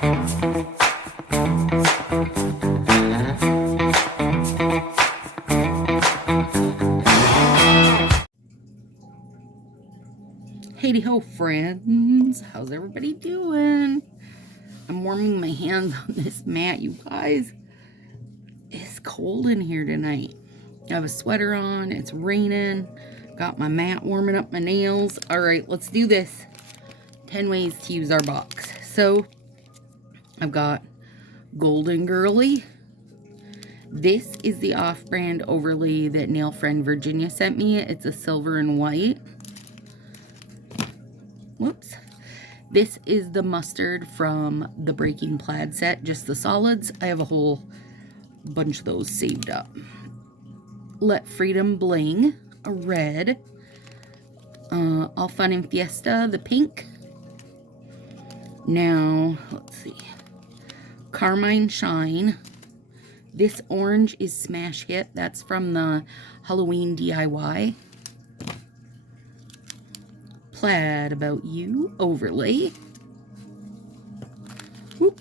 Hey ho, friends. How's everybody doing? I'm warming my hands on this mat, you guys. It's cold in here tonight. I have a sweater on. It's raining. Got my mat warming up my nails. All right, let's do this. 10 ways to use our box. So, I've got Golden Girly. This is the off-brand overlay that nail friend Virginia sent me. It's a silver and white. Whoops. This is the mustard from the Breaking Plaid set, just the solids. I have a whole bunch of those saved up. Let Freedom Bling, a red. All Fun and Fiesta, the pink. Now, let's see. Carmine Shine. This orange is Smash Hit. That's from the Halloween DIY. Plaid About You overlay. Whoop.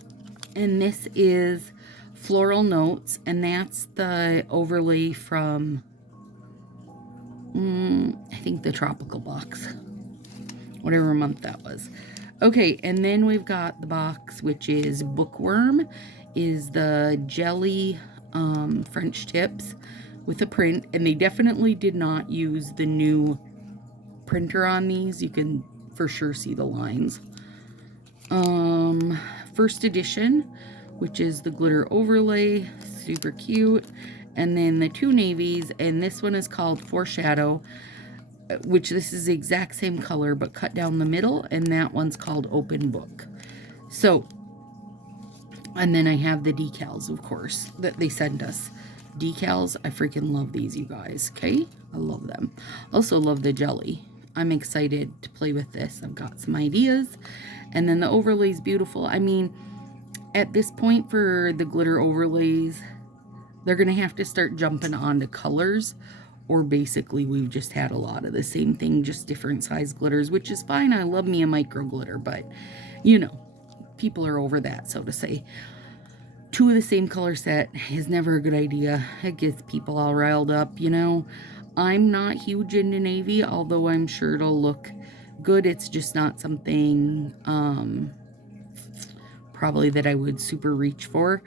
And this is Floral Notes, and that's the overlay from I think the Tropical box, whatever month that was. Okay, and then we've got the box, which is Bookworm, is the jelly French tips with a print, and they definitely did not use the new printer on these. You can for sure see the lines. First edition, which is the glitter overlay, super cute. And then the two navies, and this one is called Foreshadow, which this is the exact same color but cut down the middle, and that one's called Open Book. So, and then I have the decals, of course, that they sent us. Decals, I freaking love these, you guys, okay? I love them. Also love the jelly. I'm excited to play with this. I've got some ideas. And then the overlay's beautiful. I mean, at this point for the glitter overlays, they're going to have to start jumping onto colors, or basically we've just had a lot of the same thing, just different size glitters, which is fine. I love me a micro glitter, but you know, people are over that, so to say. Two of the same color set is never a good idea. It gets people all riled up, you know. I'm not huge into navy, although I'm sure it'll look good. It's just not something probably that I would super reach for.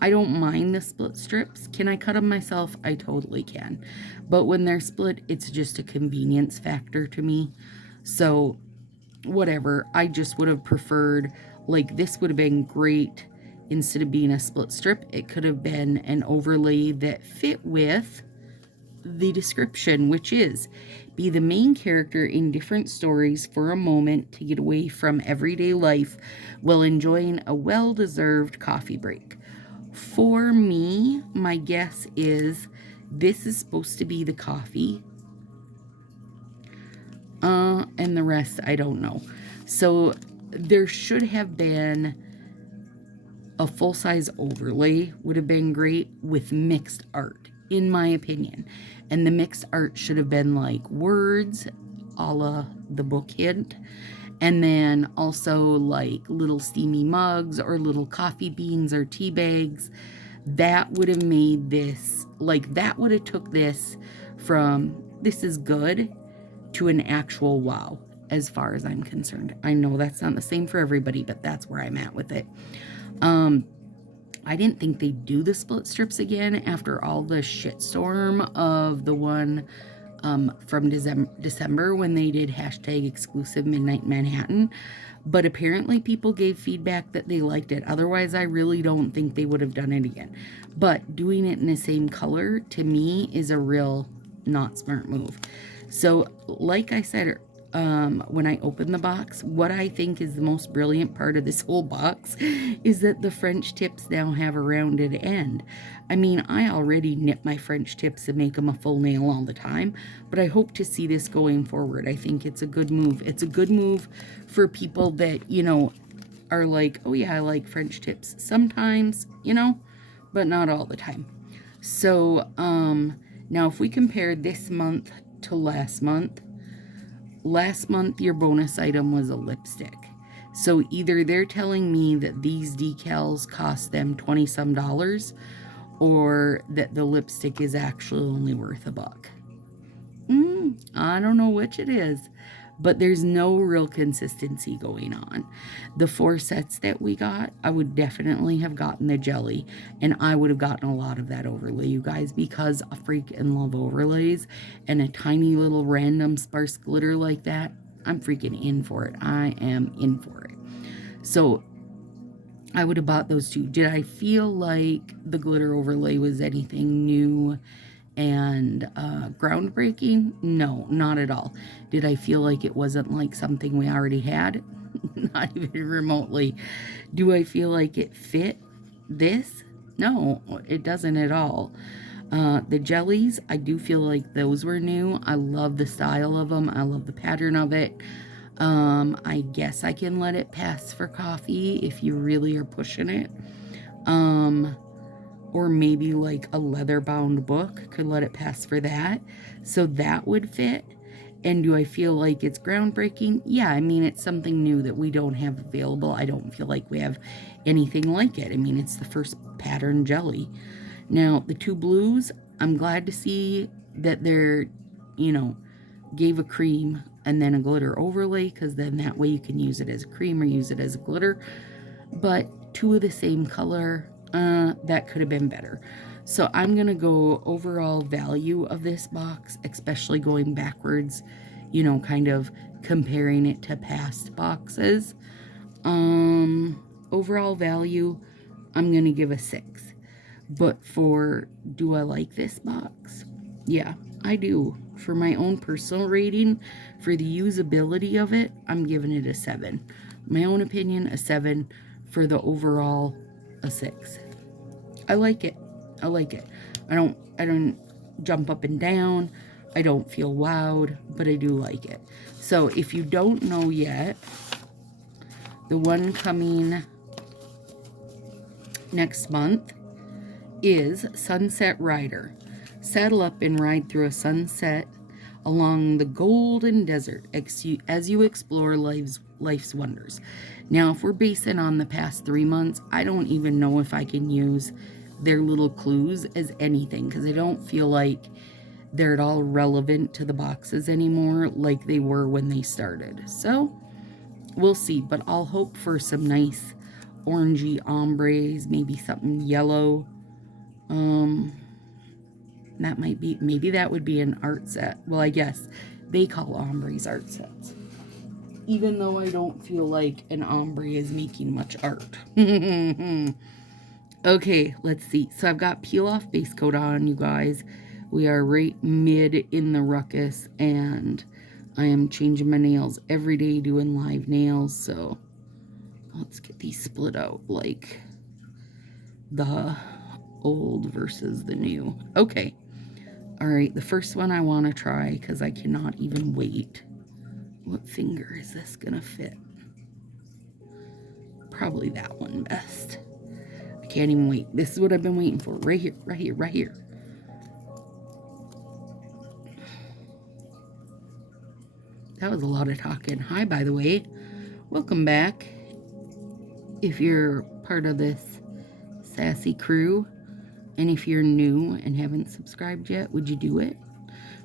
I don't mind the split strips. Can I cut them myself? I totally can. But when they're split, it's just a convenience factor to me. So whatever. I just would have preferred, like, this would have been great. Instead of being a split strip, it could have been an overlay that fit with the description, which is be the main character in different stories for a moment to get away from everyday life while enjoying a well-deserved coffee break. For me, my guess is this is supposed to be the coffee, and the rest I don't know. So there should have been a full-size overlay, would have been great with mixed art, in my opinion. And the mixed art should have been like words, a la the book hint, and then also like little steamy mugs or little coffee beans or tea bags. That would have made this, like, that would have took this from this is good to an actual wow, as far as I'm concerned. I know that's not the same for everybody, but that's where I'm at with it. I didn't think they'd do the split strips again after all the shitstorm of the one from December when they did #exclusive Midnight Manhattan. But apparently people gave feedback that they liked it. Otherwise, I really don't think they would have done it again. But doing it in the same color, to me, is a real not smart move. So, like I said, when I opened the box, what I think is the most brilliant part of this whole box is that the French tips now have a rounded end. I mean, I already nip my French tips and make them a full nail all the time, but I hope to see this going forward. I think it's a good move. It's a good move for people that, you know, are like, oh yeah, I like French tips sometimes, you know, but not all the time. So, now if we compare this month to last month your bonus item was a lipstick. So either they're telling me that these decals cost them 20 some dollars, or that the lipstick is actually only worth $1. I don't know which it is, but there's no real consistency going on. The 4 sets that we got, I would definitely have gotten the jelly, and I would have gotten a lot of that overlay, you guys, because I freaking love overlays, and a tiny little random sparse glitter like that, I'm freaking in for it. I am in for it. So I would have bought those 2. Did I feel like the glitter overlay was anything new and groundbreaking? No, not at all. Did I feel like it wasn't like something we already had? Not even remotely. Do I feel like it fit this? No, it doesn't at all. The jellies, I do feel like those were new. I love the style of them. I love the pattern of it. I guess I can let it pass for coffee if you really are pushing it. Or maybe like a leather-bound book could let it pass for that. So that would fit. And do I feel like it's groundbreaking? Yeah, I mean, it's something new that we don't have available. I don't feel like we have anything like it. I mean, it's the first pattern jelly. Now, the 2 blues, I'm glad to see that they're, gave a cream and then a glitter overlay, because then that way you can use it as a cream or use it as a glitter. But 2 of the same color, that could have been better. So I'm going to go overall value of this box, especially going backwards, kind of comparing it to past boxes. Overall value, I'm going to give a 6. But for, do I like this box? Yeah, I do. For my own personal rating, for the usability of it, I'm giving it a 7. My own opinion, a 7. For the overall, a 6. I like it. I like it. I don't jump up and down. I don't feel wowed, but I do like it. So if you don't know yet, the one coming next month is Sunset Rider. Saddle up and ride through a sunset along the golden desert as you explore life's wonders. Now, if we're basing on the past 3 months, I don't even know if I can use their little clues as anything, because I don't feel like they're at all relevant to the boxes anymore like they were when they started. So, we'll see, but I'll hope for some nice orangey ombres, maybe something yellow. That might be, maybe that would be an art set. Well, I guess they call ombres art sets. Even though I don't feel like an ombre is making much art. Okay, let's see. So I've got peel off base coat on, you guys. We are right mid in the ruckus, and I am changing my nails every day, doing live nails. So let's get these split out like the old versus the new. Okay. All right, the first one I want to try, because I cannot even wait. What finger is this going to fit? Probably that one best. I can't even wait. This is what I've been waiting for. Right here, right here, right here. That was a lot of talking. Hi, by the way. Welcome back. If you're part of this Sassy crew, and if you're new and haven't subscribed yet, would you do it?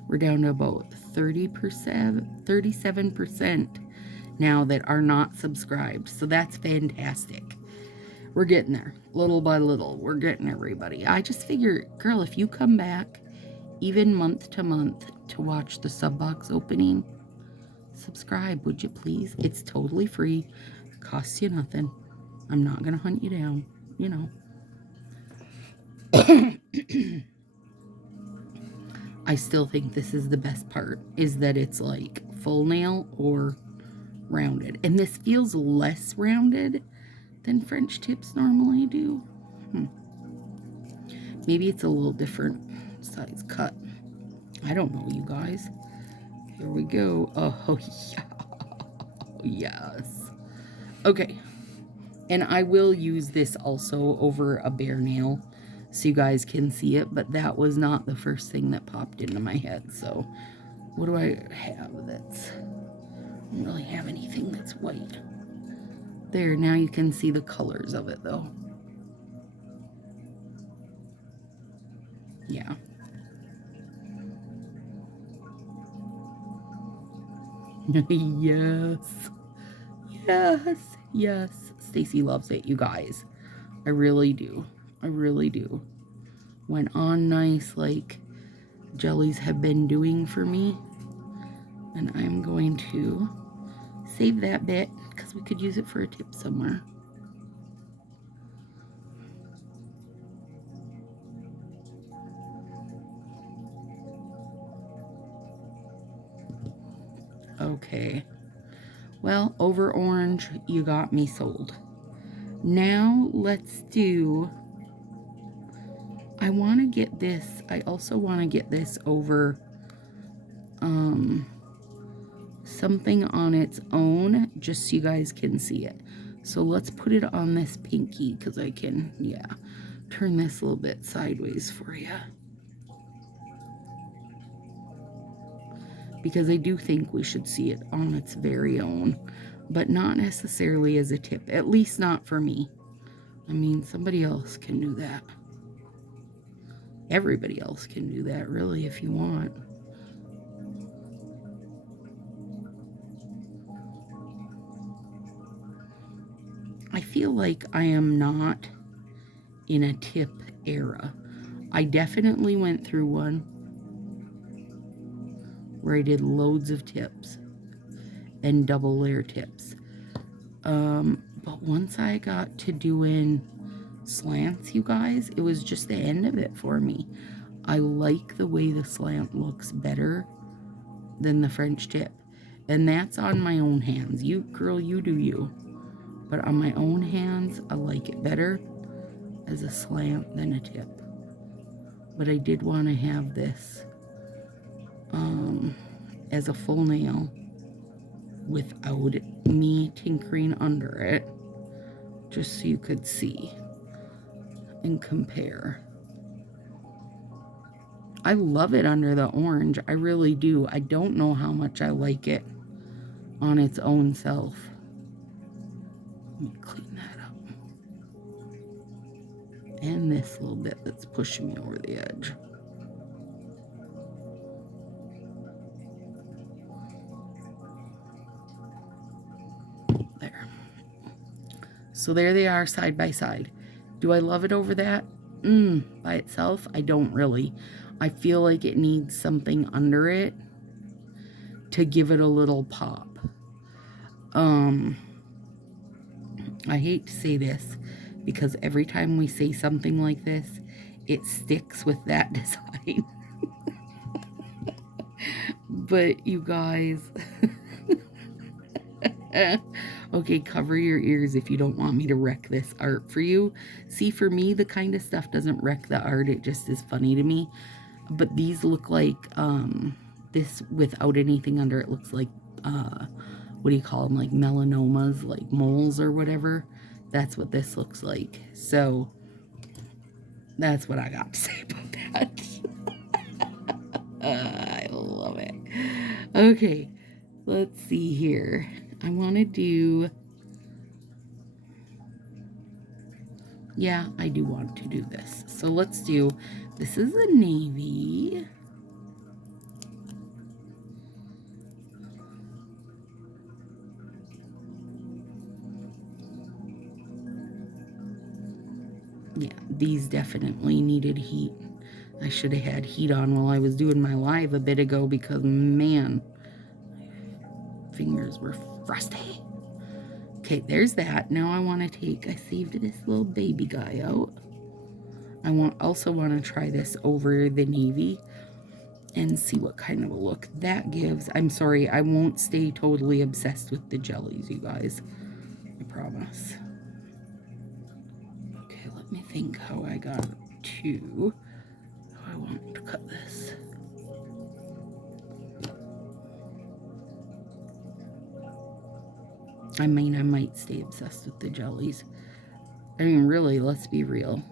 We're down to about 30%, 37% now that are not subscribed. So that's fantastic. We're getting there. Little by little, we're getting everybody. I just figure, girl, if you come back even month to month to watch the sub box opening, subscribe, would you please? It's totally free. Costs you nothing. I'm not going to hunt you down, I still think this is the best part, is that it's like full nail or rounded. And this feels less rounded than French tips normally do. Maybe it's a little different size cut. I don't know, you guys. Here we go. Oh, yeah. Yes. Okay. And I will use this also over a bare nail so you guys can see it, but that was not the first thing that popped into my head. So what do I have that's... I don't really have anything that's white. There, now you can see the colors of it though. Yeah. Yes. Yes. Yes. Stacy loves it, you guys. I really do. I really do. Went on nice like jellies have been doing for me. And I'm going to save that bit because we could use it for a tip somewhere. Okay. Well, over orange, you got me sold. Now let's do, I want to get this, I also want to get this over something on its own, just so you guys can see it. So let's put it on this pinky, because I can, yeah, turn this a little bit sideways for you. Because I do think we should see it on its very own, but not necessarily as a tip, at least not for me. I mean, somebody else can do that. Everybody else can do that, really, if you want. I feel like I am not in a tip era. I definitely went through one where I did loads of tips and double layer tips. But once I got to doing slants, you guys, it was just the end of it for me. I like the way the slant looks better than the French tip. And that's on my own hands. You, girl, you do you. But on my own hands, I like it better as a slant than a tip. But I did want to have this as a full nail without me tinkering under it, just so you could see and compare. I love it under the orange. I really do. I don't know how much I like it on its own self. Let me clean that up. And this little bit that's pushing me over the edge. There. So there they are side by side. Do I love it over that? By itself, I don't really. I feel like it needs something under it to give it a little pop. I hate to say this because every time we say something like this, it sticks with that design. But you guys, okay, cover your ears if you don't want me to wreck this art for you. See, for me, the kind of stuff doesn't wreck the art. It just is funny to me. But these look like, this without anything under it looks like, what do you call them? Like melanomas, like moles or whatever. That's what this looks like. So that's what I got to say about that. I love it. Okay, let's see here. I want to do, yeah, I do want to do this. So let's do, this is a navy. Yeah, these definitely needed heat. I should have had heat on while I was doing my live a bit ago because, man, my fingers were frosty. Okay, there's that. Now I want to take, I saved this little baby guy out. I also want to try this over the navy and see what kind of a look that gives. I'm sorry, I won't stay totally obsessed with the jellies, you guys. I promise. Okay, let me think how I got to, how I want to cut this. I mean, I might stay obsessed with the jellies. I mean, really, let's be real.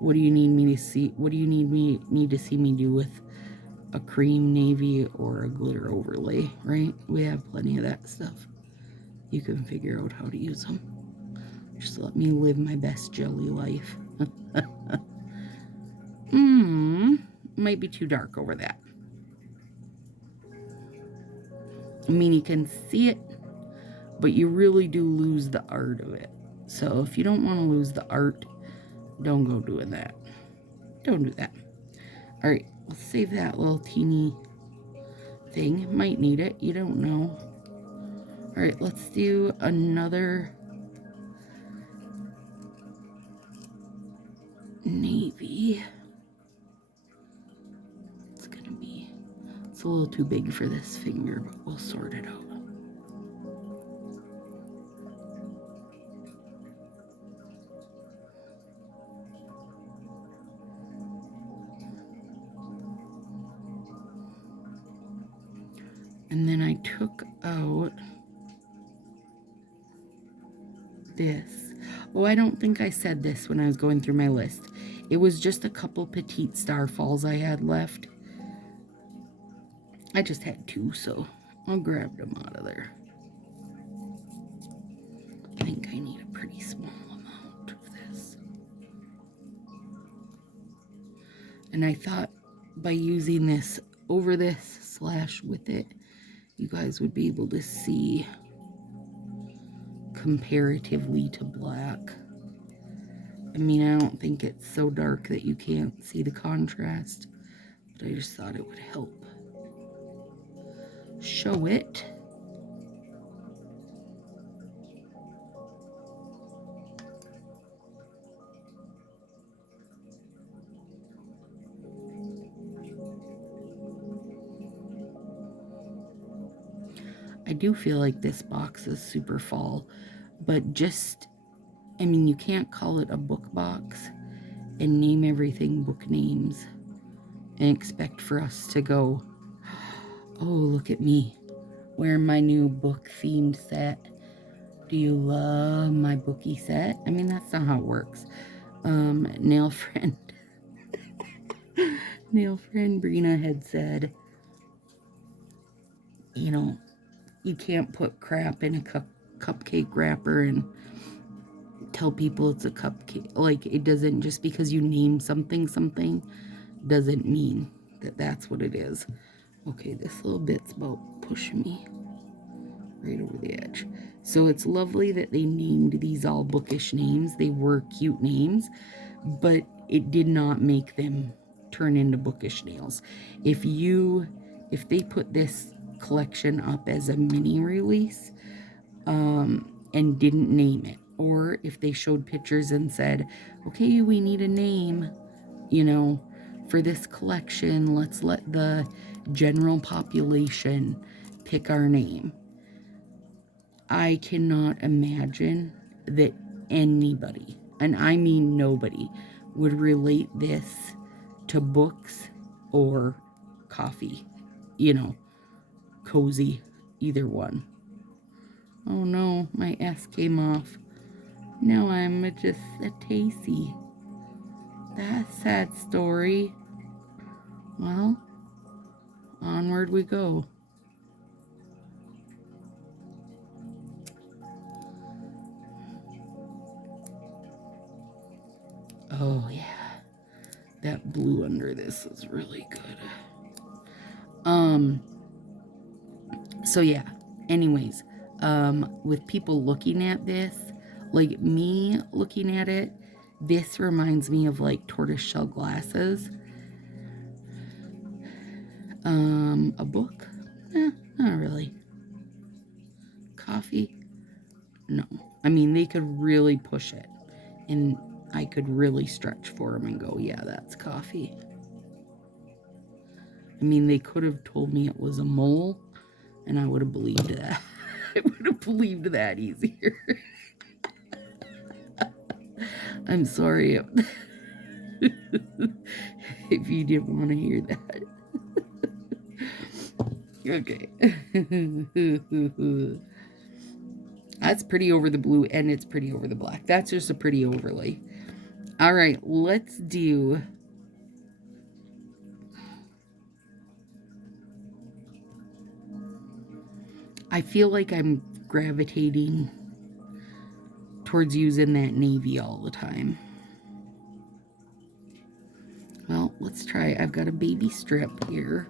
What do you need me to see? What do you need to see me do with a cream navy or a glitter overlay, right? We have plenty of that stuff. you can figure out how to use them. Just let me live my best jelly life. Might be too dark over that. I mean, you can see it, but you really do lose the art of it. So if you don't want to lose the art, don't go doing that. Don't do that. All right, let's save that little teeny thing. Might need it. You don't know. All right, let's do another navy. It's a little too big for this finger, but we'll sort it out. And then I took out this. Oh, I don't think I said this when I was going through my list. It was just a couple petite starfalls I had left. I just had 2, so I'll grab them out of there. I think I need a pretty small amount of this. And I thought by using this over this / with it, you guys would be able to see comparatively to black. I mean, I don't think it's so dark that you can't see the contrast, but I just thought it would help show it. I do feel like this box is super fall, but just, I mean, you can't call it a book box and name everything book names and expect for us to go, oh, look at me, wearing my new book themed set. Do you love my bookie set? I mean, that's not how it works. Nail friend Brina had said, you know, you can't put crap in a cupcake wrapper and tell people it's a cupcake. Like, it doesn't, just because you name something doesn't mean that that's what it is. Okay, this little bit's about pushing me right over the edge. So it's lovely that they named these all bookish names. They were cute names, but it did not make them turn into bookish nails. If they put this collection up as a mini release and didn't name it, or if they showed pictures and said, okay, we need a name, you know, for this collection, let's let the general population pick our name. I cannot imagine that anybody, and I mean nobody, would relate this to books or coffee, you know, cozy, either one. Oh no, my S came off. Now I'm just a Stacy. That's a sad story. Well, onward we go. Oh yeah, that blue under this is really good. So yeah, anyways, with people looking at this, like me looking at it, this reminds me of like tortoiseshell glasses. A book? Not really. Coffee? No. I mean, they could really push it, and I could really stretch for them and go, yeah, that's coffee. I mean, they could have told me it was a mole, and I would have believed that. I would have believed that easier. I'm sorry if you didn't want to hear that. Okay. That's pretty over the blue, and it's pretty over the black. That's just a pretty overlay. All right, let's do... I feel like I'm gravitating towards using that navy all the time. Well, let's try. I've got a baby strip here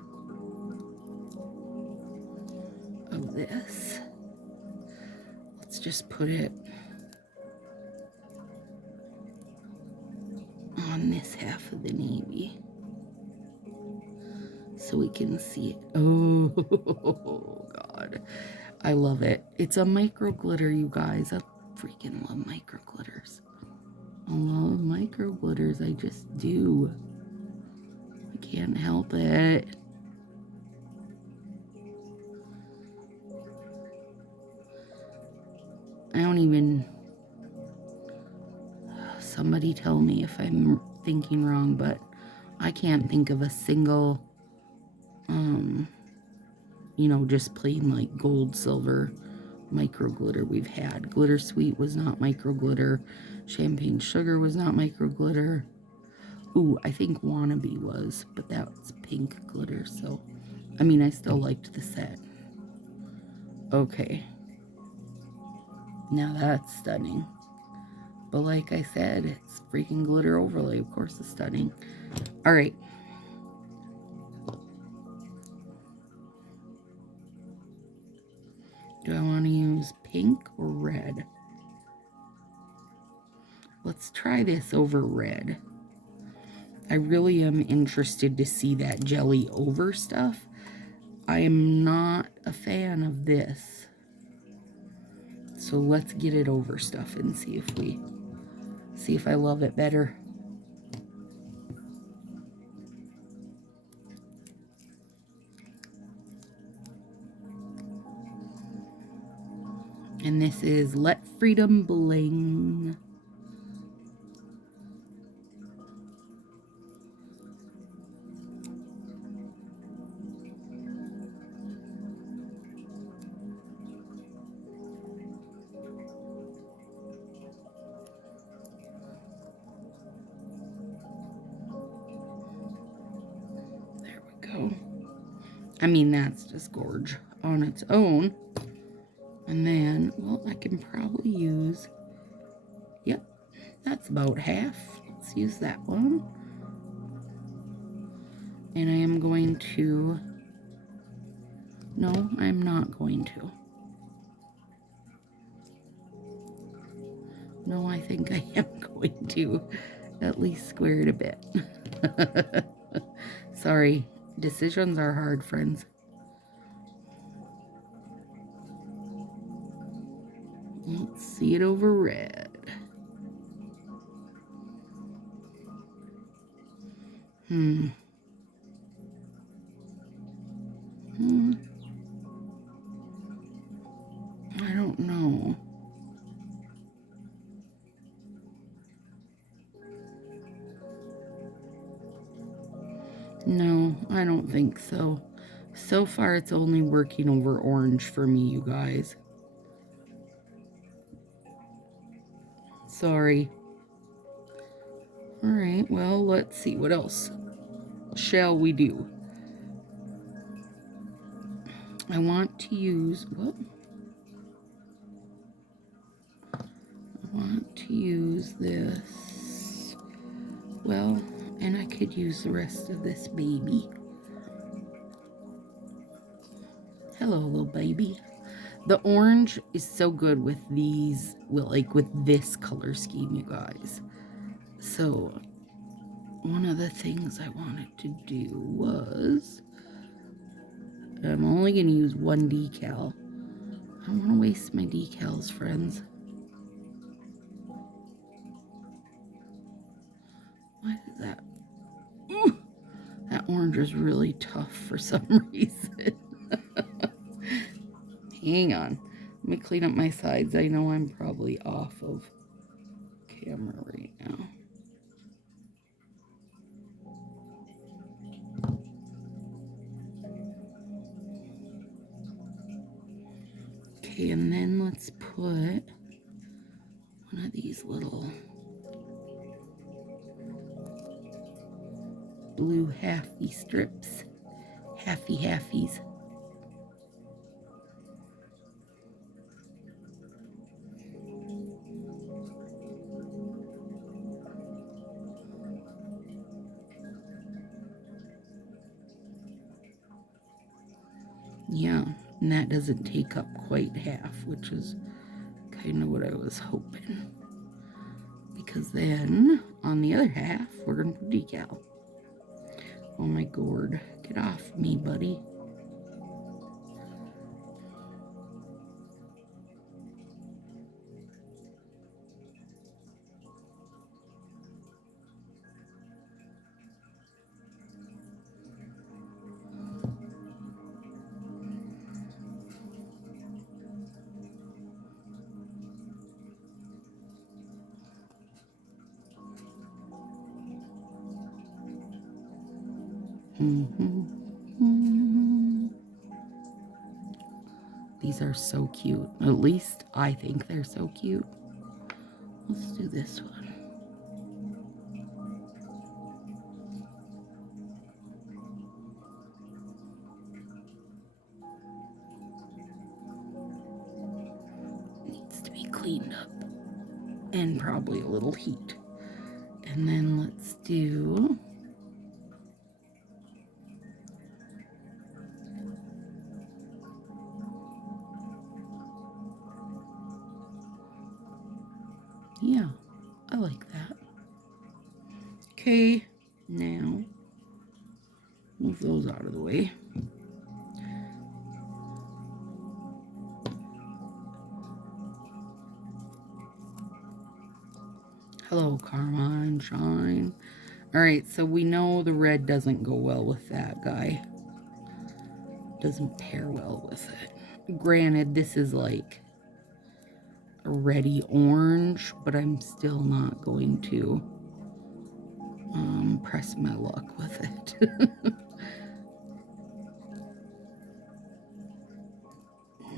of this. Let's just put it on this half of the navy so we can see it. Oh, God. I love it. It's a micro glitter, you guys. I freaking love micro glitters. I love micro glitters. I just do. I can't help it. I don't even... Somebody tell me if I'm thinking wrong, but I can't think of a single, you know, just plain like gold, silver micro glitter we've had. Glitter Sweet was not micro glitter. Champagne Sugar was not micro glitter. Ooh, I think Wannabe was, but that's pink glitter, so... I mean, I still liked the set. Okay. Now that's stunning. But like I said, it's freaking glitter overlay. Of course it's stunning. All right. Do I want to use pink or red? Let's try this over red. I really am interested to see that jelly over stuff. I am not a fan of this. So let's get it over stuff and see if I love it better. And this is Let Freedom Bling. There we go. I mean, that's just gorge on its own. And then, well, I can probably use, yep, that's about half. Let's use that one. And I am going to, no, I'm not going to. No, I think I am going to at least square it a bit. Sorry, decisions are hard, friends. Let's see it over red. I don't know. No, I don't think so. So far, it's only working over orange for me, you guys. Sorry. All right, well, let's see. What else shall we do? I want to use, what? I want to use this. Well, and I could use the rest of this baby. Hello, little baby. The orange is so good with these, well, like with this color scheme, you guys. So, one of the things I wanted to do was, I'm only going to use one decal. I don't want to waste my decals, friends. What is that? Ooh, that orange is really tough for some reason. Hang on. Let me clean up my sides. I know I'm probably off of camera right now. Okay, and then let's put one of these little blue halfy strips. Halfies. Yeah, and that doesn't take up quite half, which is kind of what I was hoping. Because then, on the other half, we're going to put decal. Oh my gourd. Get off me, buddy. These are so cute. At least I think they're so cute. Let's do this one. Needs to be cleaned up. And probably a little heat. And then let's do... Yeah, I like that. Okay, now move those out of the way. Hello, Karma and Shine. Alright, so we know the red doesn't go well with that guy. Doesn't pair well with it. Granted, this is like a reddy orange, but I'm still not going to press my luck with it.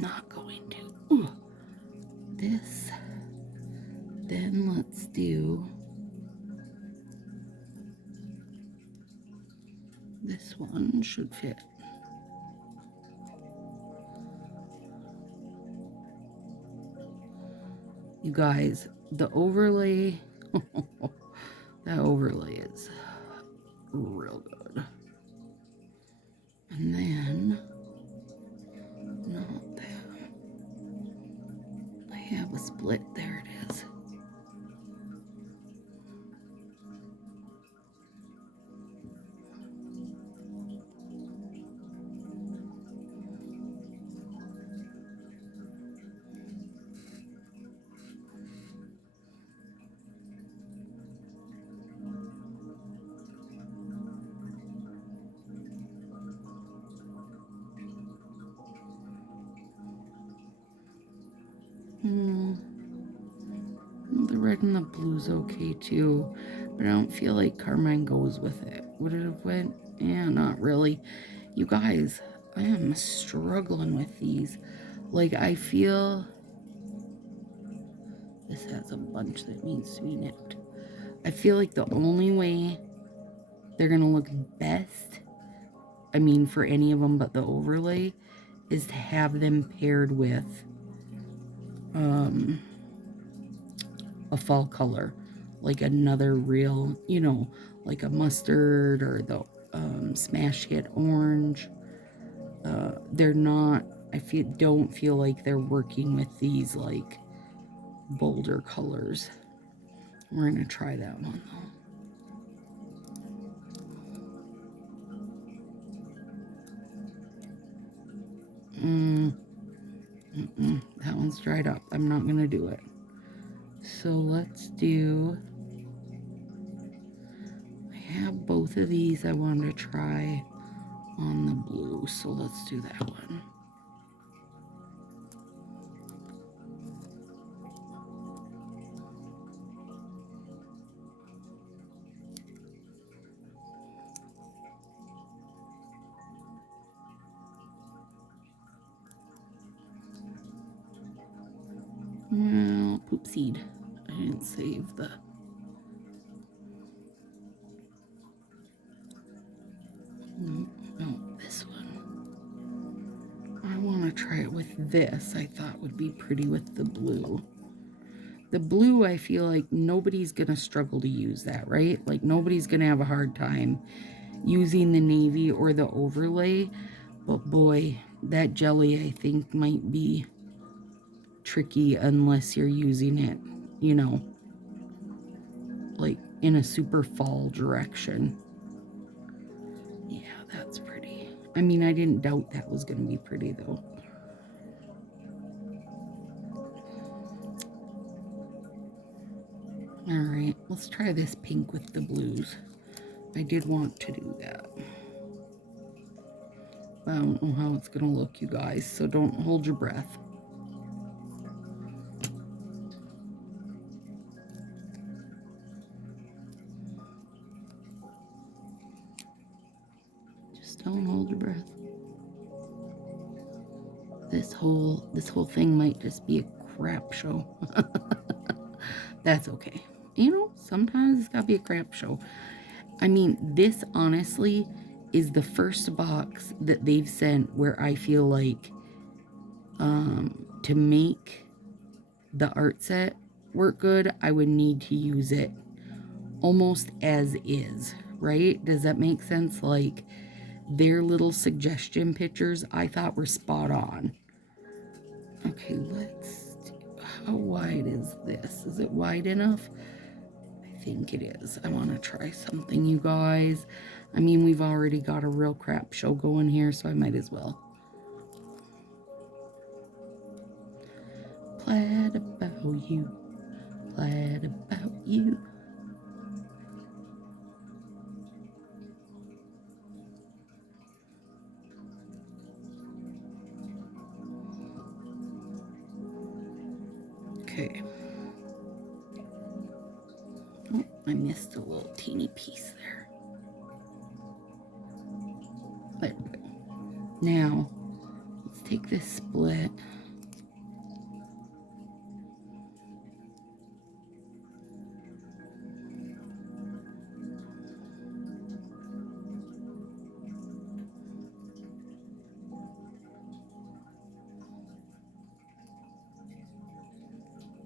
Not going to. Ooh. This. Then let's do this one. Should fit. You guys, the overlay, that overlay is real good. And then, not that. I have a split. There it is. The red and the blue's okay too, but I don't feel like Carmine goes with it. Would it have went? Yeah, not really. You guys, I am struggling with these. Like, I feel this has a bunch that needs to be nipped. I feel like the only way they're gonna look best, I mean for any of them but the overlay, is to have them paired with a fall color, like another real, you know, like a mustard or the smash hit orange. They're not, don't feel like they're working with these like bolder colors. We're gonna try that one though. That one's dried up. I'm not gonna do it. So let's do, I have both of these I wanted to try on the blue, so let's do that one. Well, poop seed. I didn't save the... No, this one. I want to try it with this. I thought would be pretty with the blue. The blue, I feel like nobody's going to struggle to use that, right? Like, nobody's going to have a hard time using the navy or the overlay. But boy, that jelly, I think, might be tricky unless you're using it, you know, like in a super fall direction. Yeah, that's pretty. I mean, I didn't doubt that was going to be pretty, though. All right, let's try this pink with the blues. I did want to do that. I don't know how it's going to look, you guys, so don't hold your breath. Just don't hold your breath. This whole thing might just be a crap show. That's okay. You know, sometimes it's gotta be a crap show. I mean, this honestly is the first box that they've sent where I feel like to make the art set work good, I would need to use it almost as is, right? Does that make sense? Like, their little suggestion pictures I thought were spot on. Okay, let's do, how wide is this? Is it wide enough? I think it is. I want to try something, you guys. I mean, we've already got a real crap show going here, so I might as well. Glad about you. Glad about you. Okay. Oh, I missed a little teeny piece there. There we go. Now, let's take this split.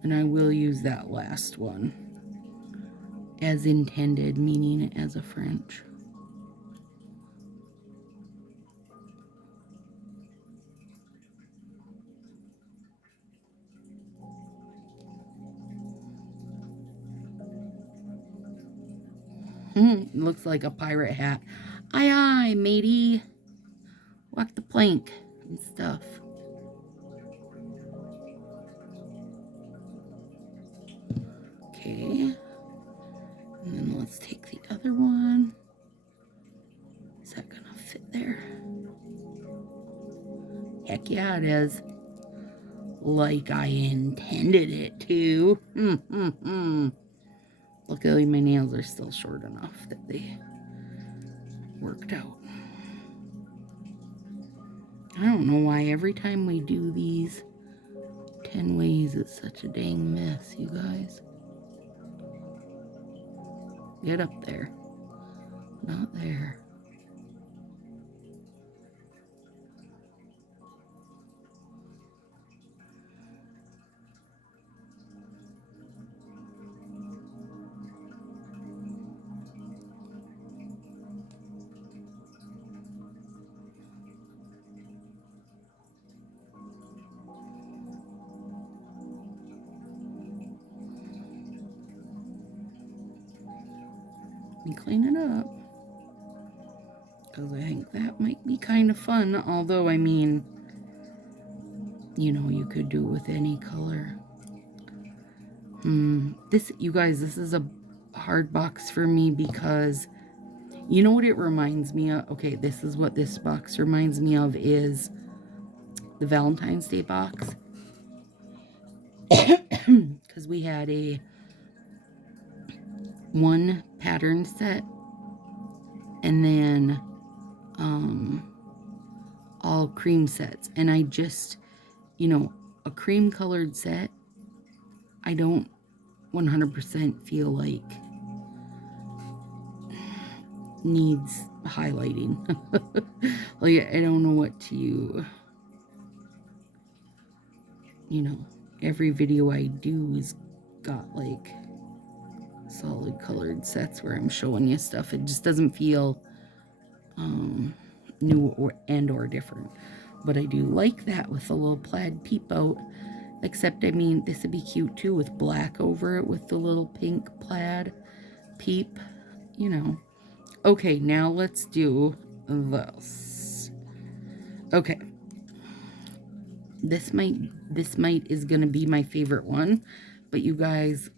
And I will use that last one as intended, meaning as a French. Looks like a pirate hat. Aye, aye, matey. Walk the plank and stuff. Okay. And then let's take the other one. Is that gonna fit there? Heck yeah, it is. Like I intended it to. Luckily, my nails are still short enough that they worked out. I don't know why every time we do these 10 ways, it's such a dang mess, you guys. Get up there. Not there. And clean it up, because I think that might be kind of fun. Although, I mean, you know, you could do it with any color. This, you guys, this is a hard box for me because you know what it reminds me of? Okay, this is what this box reminds me of, is the Valentine's Day box. Because we had a one pattern set and then all cream sets. And I just, you know, a cream colored set, I don't 100% feel like needs highlighting. Like, I don't know what to, you know, every video I do is got like solid colored sets where I'm showing you stuff. It just doesn't feel new or different. But I do like that with a little plaid peep out. Except, I mean, this would be cute too with black over it with the little pink plaid peep, you know. Okay, now let's do this. Okay. This might is gonna be my favorite one, but you guys,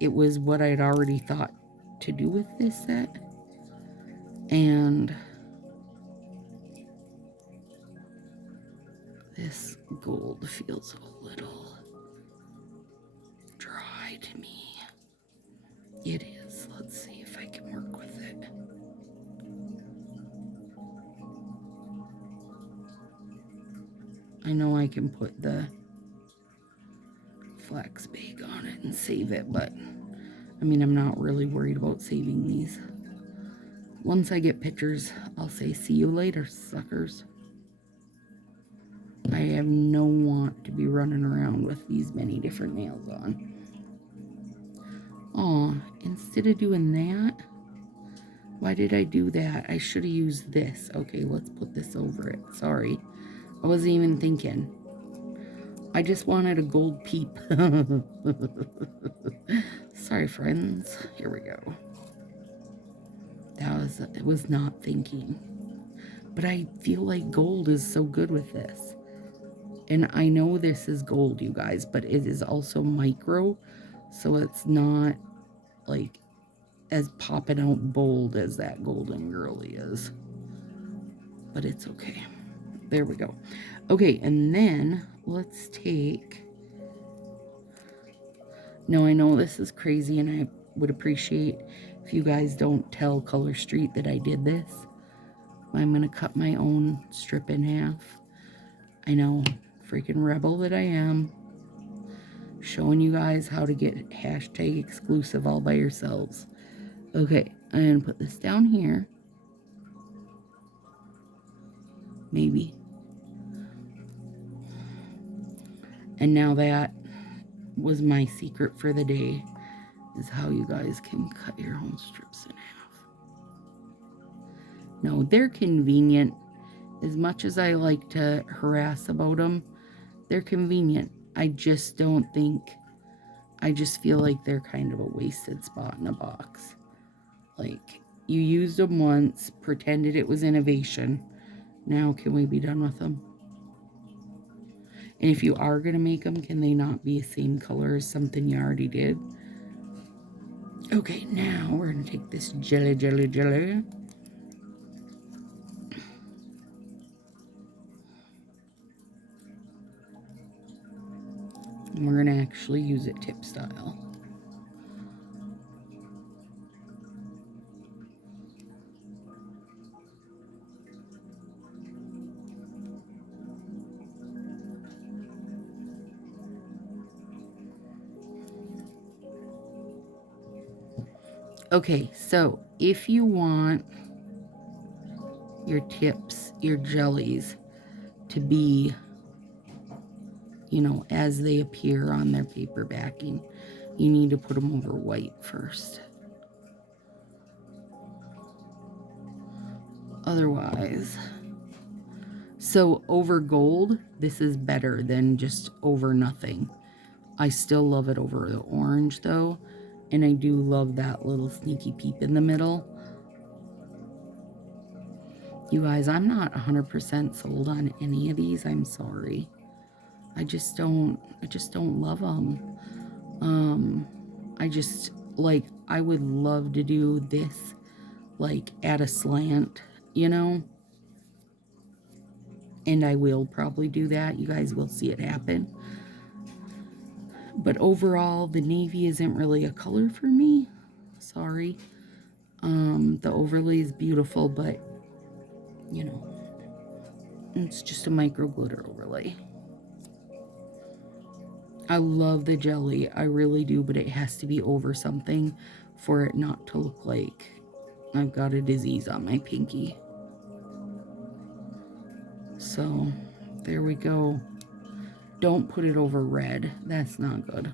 it was what I'd already thought to do with this set. And this gold feels a little dry to me. It is. Let's see if I can work with it. I know I can put the flax bag on it and save it, but I mean, I'm not really worried about saving these. Once I get pictures, I'll say, see you later, suckers. I have no want to be running around with these many different nails on. Aw, instead of doing that, why did I do that? I should have used this. Okay, let's put this over it. Sorry. I wasn't even thinking. I just wanted a gold peep. Sorry, friends. Here we go. It was not thinking. But I feel like gold is so good with this. And I know this is gold, you guys, but it is also micro. So it's not like as popping out bold as that golden girly is. But it's okay. There we go. Okay, and then let's take... Now, I know this is crazy, and I would appreciate if you guys don't tell Color Street that I did this. I'm going to cut my own strip in half. I know, freaking rebel that I am. Showing you guys how to get hashtag exclusive all by yourselves. Okay, I'm going to put this down here. Maybe. And now that was my secret for the day, is how you guys can cut your own strips in half. No, they're convenient. As much as I like to harass about them, they're convenient. I just feel like they're kind of a wasted spot in a box. Like, you used them once, pretended it was innovation. Now, can we be done with them? And if you are going to make them, can they not be the same color as something you already did? Okay, now we're going to take this jelly. And we're going to actually use it tip style. Okay, so if you want your tips, your jellies to be, you know, as they appear on their paper backing, you need to put them over white first. Otherwise, so over gold, this is better than just over nothing. I still love it over the orange though. And I do love that little sneaky peep in the middle. You guys, I'm not 100% sold on any of these. I'm sorry. I just don't love them. I would love to do this, like, at a slant, you know? And I will probably do that. You guys will see it happen. But overall, the navy isn't really a color for me. Sorry. The overlay is beautiful, but, you know, it's just a micro glitter overlay. I love the jelly. I really do, but it has to be over something for it not to look like I've got a disease on my pinky. So, there we go. Don't put it over red. That's not good.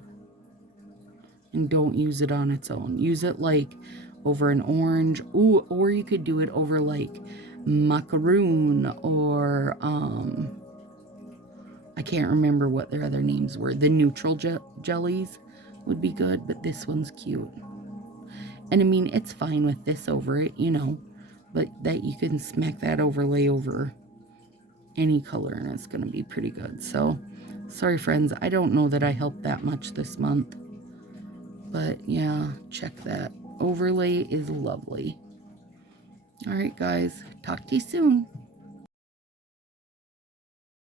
And don't use it on its own. Use it like over an orange. Ooh, or you could do it over like macaroon or can't remember what their other names were. The neutral jellies would be good, but this one's cute. And I mean, it's fine with this over it, you know, but that you can smack that overlay over any color and it's going to be pretty good. So, sorry friends, I don't know that I helped that much this month. But yeah, check that. Overlay is lovely. All right, guys, talk to you soon.